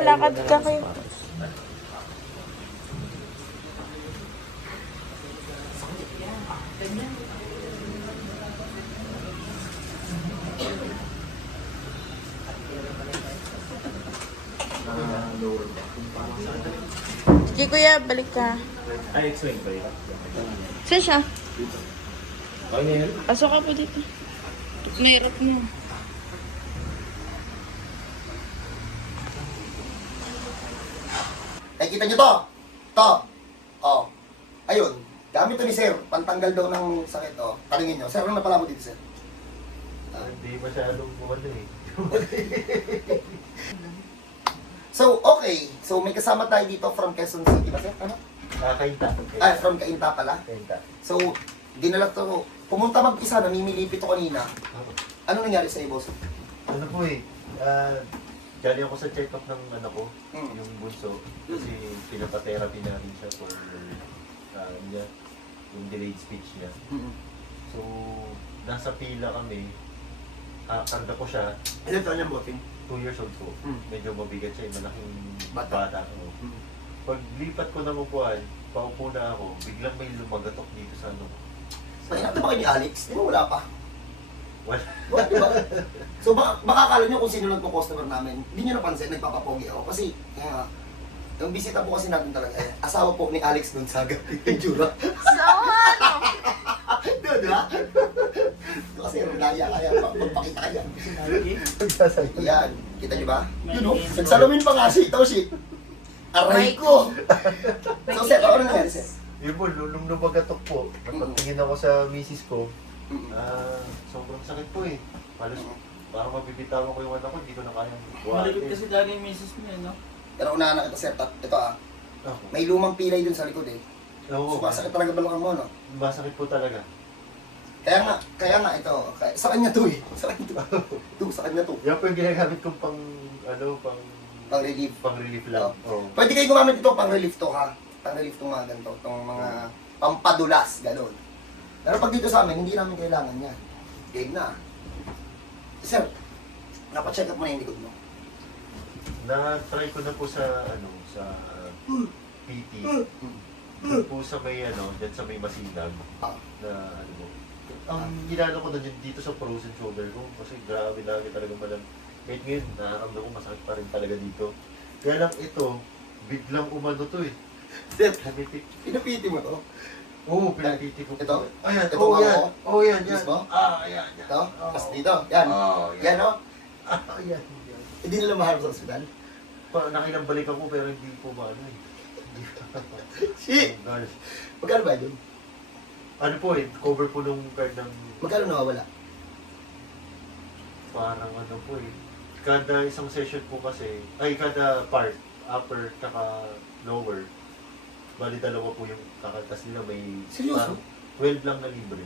Lakad ka kayo. Sige kuya, balik ka. Ay, explain ko yun. Saan siya? Okay na yun? Pasok ka po dito. Mahirap mo. Ay, kita nyo to. To. Oh. Ayun. Gamit to ni Sir. Pantanggal daw ng sakit. Oh. Tanungin nyo. Sir, ano na pala mo dito, Sir? Hindi masyadong kumano eh. So, okay. So, may kasama tayo dito from Quezon City ba, Sir? Ano? Nakakainta. Ah, from Cainta pala. Kainta. So, dinala to. Pumunta mag-isa, namimilipit to kanina. Ano nangyari sa iyo, boss? Ano po eh, ah, galing ako sa check-up ng ano ko, Mm. yung bunso. Kasi pinapatherapy namin siya for ah, niya, yung delayed speech niya. So, nasa pila kami. Ah, karga ko siya, Ilan taon niyang boting? 2 years old po. Mm. Medyo mabigat siya, eh, malaking Bata. bata. oo. Pag lipat ko ng upuan, paupo na ako, biglang may lumagatok dito sa ano. Sa inat ba kayo ni Alex? Di ba wala pa? Wala. So baka, baka akala nyo kung sino lang itong customer namin, hindi nyo napansin, nagpapapogi ako. Kasi, kaya, yung bisita po kasi natin talaga, eh, asawa po ni Alex Gonzaga, yung jura. Di ba, di ba? Kasi nagaya kaya, magpakita kaya. Yan, kita nyo ba? Yun o, nagsalamin pa nga si ito si Aray ko! So, sir, ano nangyari, sir? Yun po, nung nung lumagatok po, napagtingin ako sa misis ko, ah, sobrang sakit po eh. Halos, parang mabibitawan ko yung anak ko, hindi ko na kayang Malikot buhatin. kasi dati yung misis niya, no? Pero unahan na kita, sir. Tat- Ito ah, Ako. may lumang pilay dun sa likod eh. Oo, Sumasakit talaga balakang mo, no? masakit po talaga. Kaya nga, kaya nga ito, kaya, sa kanya to eh. Sa kanya to. Ito, sa kanya to. Yan po yung ginagamit kong pang, ano, pang, Pang relief. pang relief lang. Oo. Pwede kayo gumamit ito pang relief to ha. Pang relief to mga ganito. Itong mga pampadulas, gano'n. Pero pag dito sa amin, hindi namin kailangan yan. Game na. Sir, napacheck up mo na yung likod mo. Na-try ko na po sa, ano, sa PT. Doon po sa may, ano, dyan sa may masinag. Ah. Na, ano mo. Ang ginano ko na dyan dito sa frozen shoulder ko. Kasi grabe lagi talaga malam. Kahit ngayon, nakaramdam ko masakit pa rin talaga dito. Kaya lang ito, biglang umano to eh. Sir, Namitik. pinapiti mo to. Oo, pinapiti ko. Ito? Ayan, Ito oo ba yan. ako? Oo yan, yan. Mismo? Ah, yan, yan. Ito, Oo. tapos dito. Yan. Oo, Yan, no? Ah, yan, yan. Hindi nila maharap sa ospital. Pa, nakilang balik ako pero hindi po maano eh. Hindi Shit! Guys, Magkano ba yun? Ano po eh, cover po nung card ng Magkano nawawala? parang ano po eh. Kada isang session po kasi, ay kada part, upper kaka lower, bali dalawa po yung kakaltas nila. May Seryoso? parang 12 lang na libre.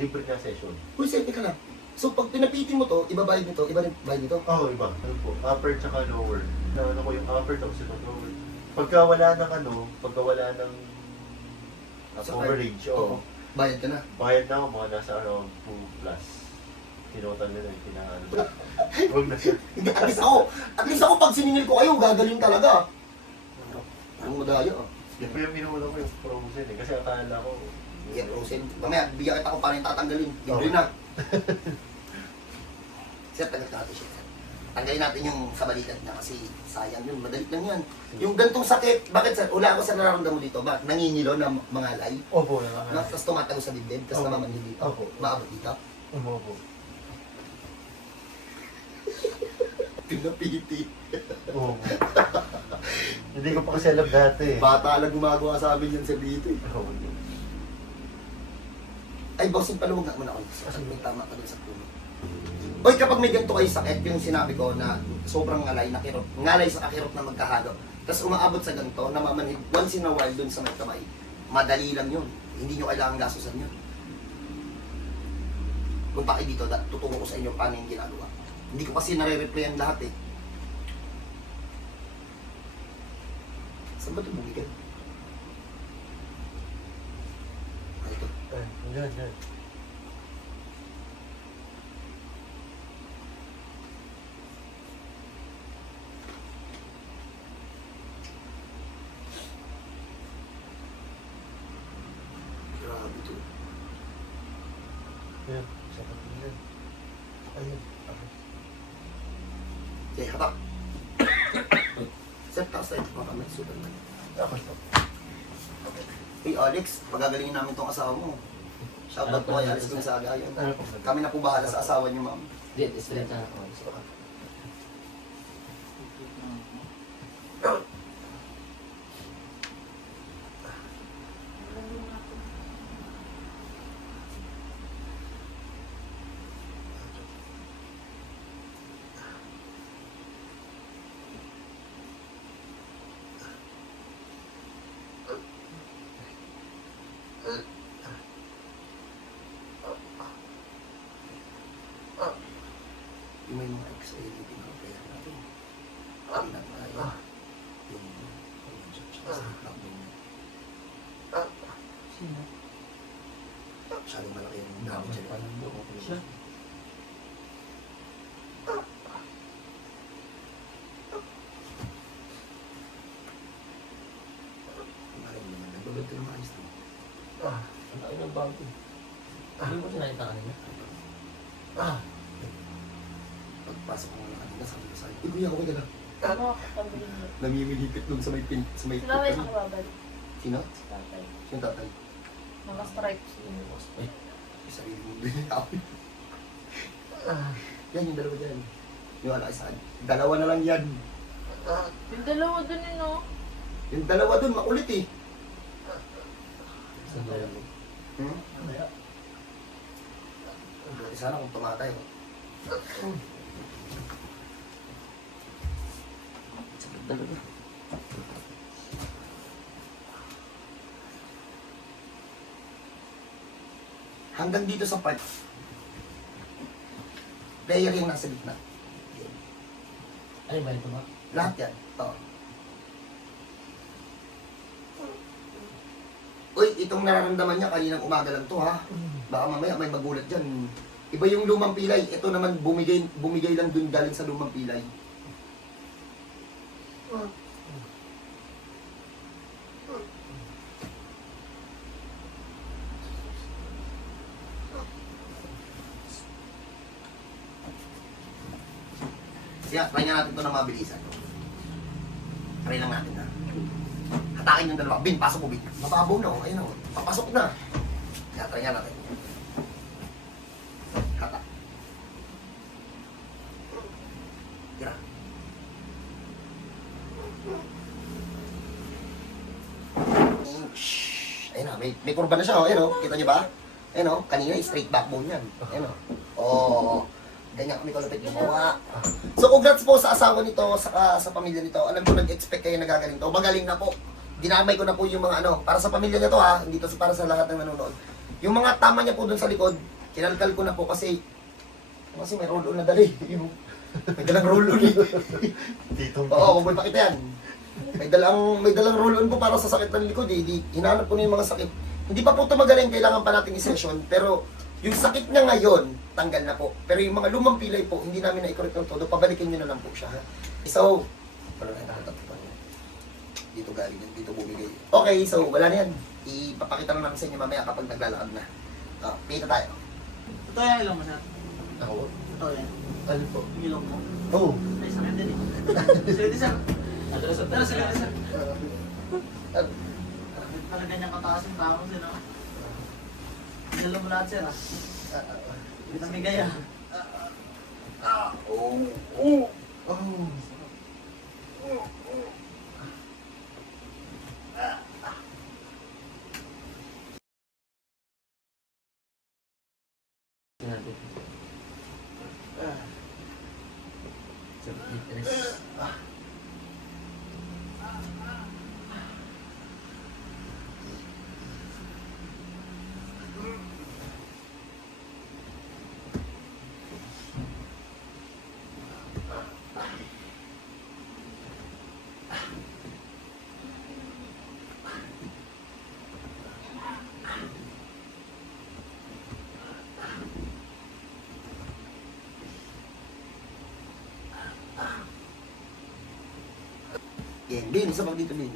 Libre na session. Uy, sir, teka lang. So, pag pinapitin mo to, ibabayad nito, iba rin bayad nito. Oo, oh, iba. Ano po, upper tsaka lower. Na ano ko yung upper tapos yung lower. Pagka wala ng ano, pagka wala ng uh, Sa coverage, Oo. Bayad ka na. Bayad na ako mga nasa around 2 plus. Tinotal nila yung pinaano. Huwag na siya. Hindi, at least ako, at least ako pag siningil ko kayo, gagaling talaga. Ang madaya, ah. Yan po yung minuna ko yung frozen eh. Kasi akala ko, Yan, Rosen. Mamaya, bigyan kita kung paano yung tatanggalin. Libre Okay. na. sir, tagal natin siya, sir. Tanggalin natin yung sa balikat niya kasi sayang yun. Madali lang yan. Yung gantong sakit, bakit sir? Wala ako sa nararamdaman mo dito. Bakit? Nangingilo na mga alay. Opo, nakakala. Tapos tumatago sa dibdib, tapos namamanhid dito. Opo. Maabot dito. Opo. Pinapiti. Opo. Hindi ko pa kasi alam dati eh. Bata lang gumagawa sa amin yan sir dito eh. Oo. Ay, bossing palawag na muna ako. Kasi may tama ka dun sa puno. Oy, kapag may ganito kayo sakit, yung sinabi ko na sobrang ngalay, nakirot, ngalay sa kakirot na magkahalo, tapos umaabot sa ganito, namamanhid once in a while dun sa may kamay, madali lang yun. Hindi nyo kailangan gastusan yun. Punta kayo dito, da- tuturo ko sa inyo paano yung ginagawa. Hindi ko kasi nare-replyan lahat eh. sempat dimungkinkan, jadi harap. Yan. straight mga kamay. Super man. Hey Alex, pagagalingin namin tong asawa mo. Shoutout po kay Alex Gonzaga. Yun. Ano? Kami na po bahala sa asawa niyo, ma'am. Di, straight na ako. May mga hindi mga player natin. Na tayo. Yung yung sa snap mo. Sino? Masyadong malaki yung damage niya. Siya? Maraming naman. Nagbabad ko ng maayos na. Ang laki ng bago. Hindi mo sinakita kanina? Ah! Pagpasok mo na kanina, sabi ko sa'yo, Uy, kuya, okay ka lang. Ano ako pabili niyo? Namimilipit doon sa may pin, sa may Si tatay sa kababal. Sino? Si tatay. Sino tatay? Naka-stripes yun. Eh, Yung sarili mo din ako. Yan yung dalawa dyan. Yung wala isa. Dalawa na lang yan. Yung dalawa dun yun, no? Yung dalawa dun, makulit eh. sandali mo. Hmm? Sana kung tumatay. Sakit talaga. Hanggang dito sa part. Player yung nasa gitna. Ano ba ito ba? Lahat yan. Oo. Uy, itong nararamdaman niya kaninang umaga lang to ha. Baka mamaya may magulat dyan. Iba yung lumang pilay. Ito naman bumigay, bumigay lang dun galing sa lumang pilay. Siya, try nga natin ito na mabilisan. Try lang natin na. Hatakin yung dalawa. Bin, pasok mo, Bin. Mababaw na, oh. Ayun, oh. Papasok na. Kaya try nga natin. Hata. Tira. Shhh. Ayun na, may, may kurba na siya, oh. Ayun, oh. Kita niyo ba? Ayun, oh. Kanina, straight backbone yan. Ayun, oh. Oo. Ganyan kami kalupit gumawa. So, congrats po sa asawa nito, sa, sa pamilya nito. Alam ko, nag-expect kayo na gagaling to. Magaling na po. Dinamay ko na po yung mga ano, para sa pamilya niya to ha, hindi to para sa lahat ng nanonood. Yung mga tama niya po dun sa likod, kinalkal ko na po kasi, kasi may roll-on na dali. May dalang roll-on eh. Titong Oo, huwag mo ipakita yan. May dalang, may dalang roll-on po para sa sakit ng likod eh. Di, hinanap ko na yung mga sakit. Hindi pa po ito magaling, kailangan pa natin i-session. Pero yung sakit niya ngayon, tanggal na po. Pero yung mga lumang pilay po, hindi namin na-correct ng todo. Pabalikin niyo na lang po siya. ha? So, wala na nakatapat pa niya. Dito galing yan, dito bumigay. Okay, so wala na yan. Ipapakita lang namin sa inyo mamaya kapag naglalakad na. Ah, pita tayo. Totoo yan ilong mo, sir. Ako? Totoo yan. Ano po? Yung ilong mo. Oo. Ay, sakit din eh. Sige, sir. Pero atras. sige, sir. Ah, Parang ganyan kataas yung tao, sir? Ilong mo lahat, sir. Namigay, ah. Oh, oh, oh. Yan, Bin, isa pag dito, Bin.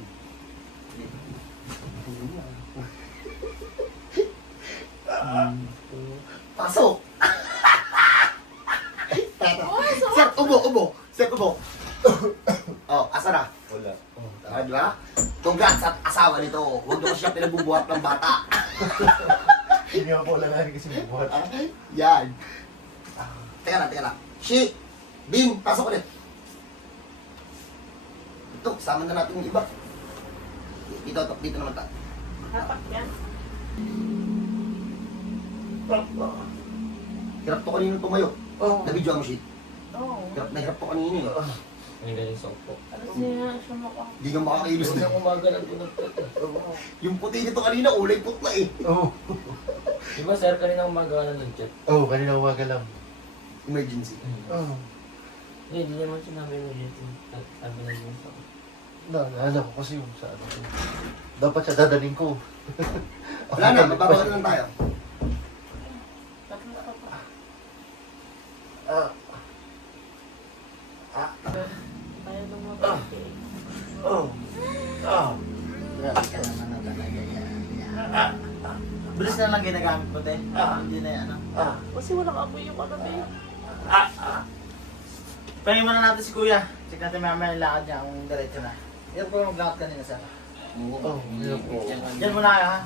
Pasok! Sir, ubo, ubo. Sir, ubo. Oh, asa na? Wala. Ah, di ba? Congrats at asawa nito. Huwag niyo siya pinagbubuhat ng bata. Hindi ako wala nga rin kasi bubuhat. Yan. Ah, teka lang, teka lang. Shi! Bing, pasok ulit. Kasama na natin yung iba. Dito, dito, dito naman tayo. Hapak yan. Hirap to kanina tumayo. Oh. Nabidyo mo, Shi. Oo. Hirap na hirap to kanina eh. Ang galing sa po. Alas niya siya maka. Hindi ka makakailos Hindi na. na umaga ng pinagpit eh. Yung puti nito kanina, ulay putla eh. Oo. Di ba sir, kanina umaga ka na ng chat? Oo, kanina umaga lang. Emergency. Oo. Hindi, hindi naman sinabi dito. Sabi na yun sa Na, naalala ko kasi yung sa ano. Dapat siya dadaling ko. Wala na, magbabalik lang tayo. Tatlo ka pa. Ah. Tayo ng mga Oh. Ah. Bilis na lang ginagamit ko, te. Hindi na yan, ano. Ah. Kasi walang amoy yung ano ba yun? Pahingin muna natin si Kuya. Check natin mamaya yung lakad niya kung diretso na. Yan po yung maglakad kanina, sir. Oh, yun po. Diyan muna kayo, ha?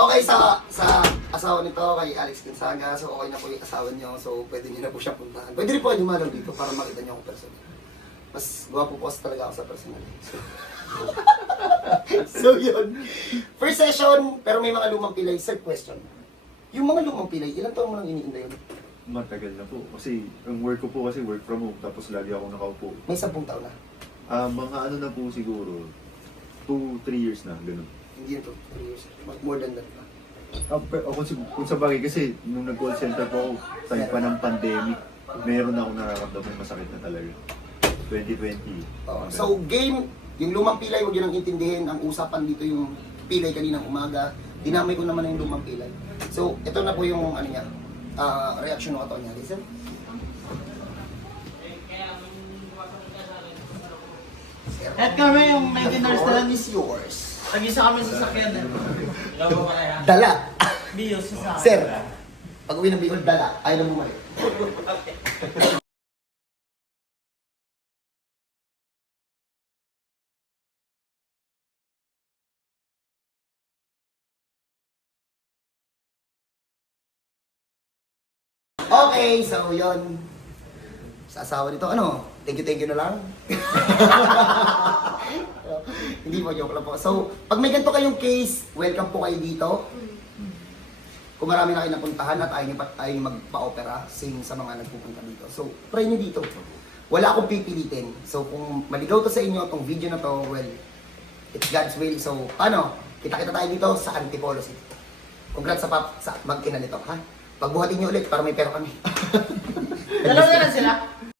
Okay, sa sa asawa nito, kay Alex Gonzaga, so okay na po yung asawa niyo, so pwede niyo na po siya puntahan. Pwede rin po kayo dumalaw dito para makita niyo ako personal. Mas gwapo po kasi talaga ako sa personal. So, so yun. First session, pero may mga lumang pilay. Third question. Yung mga lumang pilay, ilan taon mo nang iniinda yun? Matagal na po. Kasi ang work ko po kasi work from home. Tapos lagi ako nakaupo. May sampung taon na. Ah, mga ano na po siguro. 2, 3 years na. Ganun. Hindi na to, three years. More than that pa. Ah, pero, kung, sa- kung sa bagay kasi nung nag-call center po ako, time pa ng pandemic, meron ako nararamdaman masakit na talaga. 2020. Oo. so game, yung lumang pilay, huwag yun ang intindihin. Ang usapan dito yung pilay kaninang umaga. Dinamay ko naman yung lumang pilay. So, ito na po yung ano niya, ah, reaction ng katawan niya. Listen. At kami yung 19 hours na lang. is yours. Tag-isa kami sa sakyan, eh. Dala. Bios sa akin. Sir, pag uwi ng Bicol, dala. Ayaw na bumalik. Okay, so yun. Sa asawa nito, ano? Thank you, thank you na lang. Hindi po, joke lang po. So, pag may ganito kayong case, welcome po kayo dito. Kung marami na kayo napuntahan at ayaw nyo, pa- ayaw nyo magpa-opera, same sa mga nagpupunta dito. So, try nyo dito. Wala akong pipilitin. So, kung maligaw to sa inyo, tong video na to, well, it's God's will. So, paano? Kita-kita tayo dito sa Antipolo City. Congrats sa, pap, sa mag-ina nito, ha? Pagbuhatin nyo ulit para may pera kami. Dalawa na lang sila.